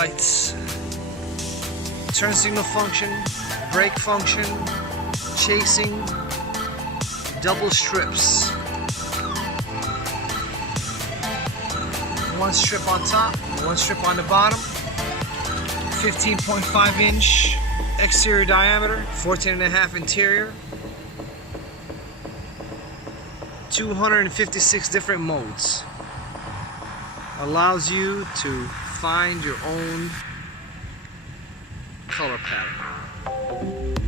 lights, turn signal function, brake function, chasing, double strips. One strip on top, one strip on the bottom. 15.5 inch exterior diameter, 14.5 interior. 256 different modes. Allows you to find your own color pattern.